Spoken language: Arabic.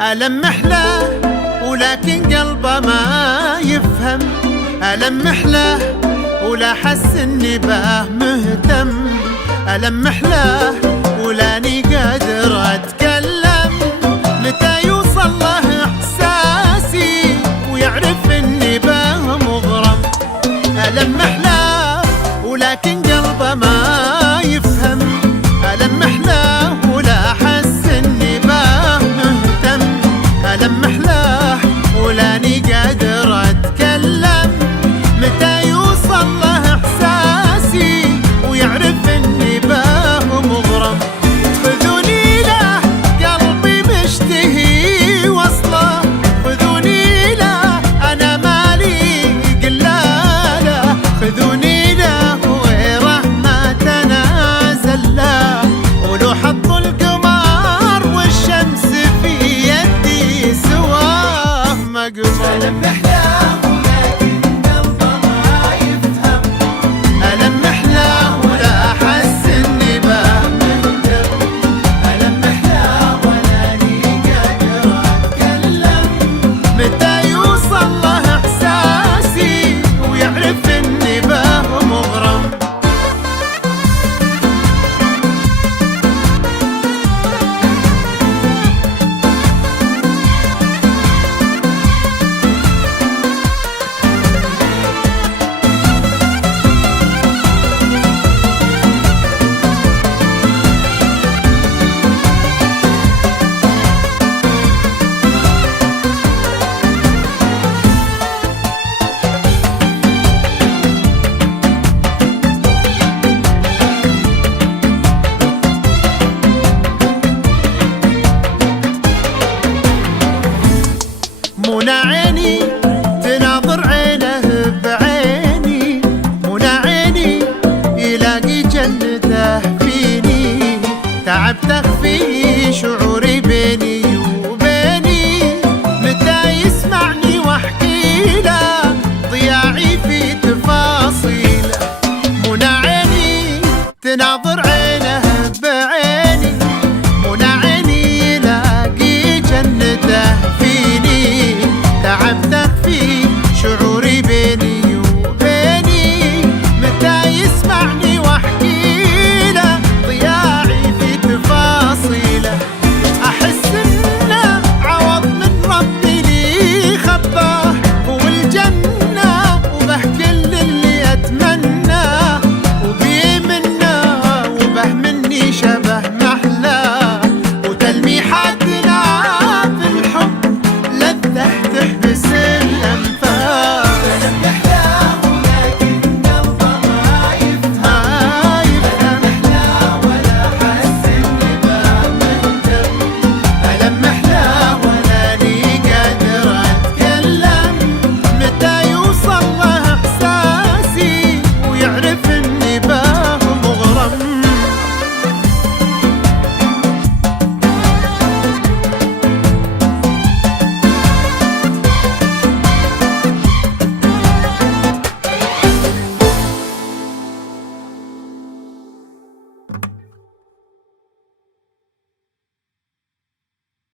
ألمح له ولكن قلبه ما يفهم، ألمح له ولا حس اني به مهتم، ألمح له ولاني قادر اتكلم، متى يوصل له احساسي ويعرف اني به مغرم. ألمح له ولكن قلبه ما يفهم، ألمح له ولا حس اني به مهتم، ألمح له ولاني قادر اتكلم، متى يوصل له احساسي ويعرف اني به مغرم. خذوني له قلبي مشتهي وصله، خذوني له انا مالي قلاله، خذوني له وغيره ما تنازل له، ولو حط القمر والشمس في يدي سواه مقبول.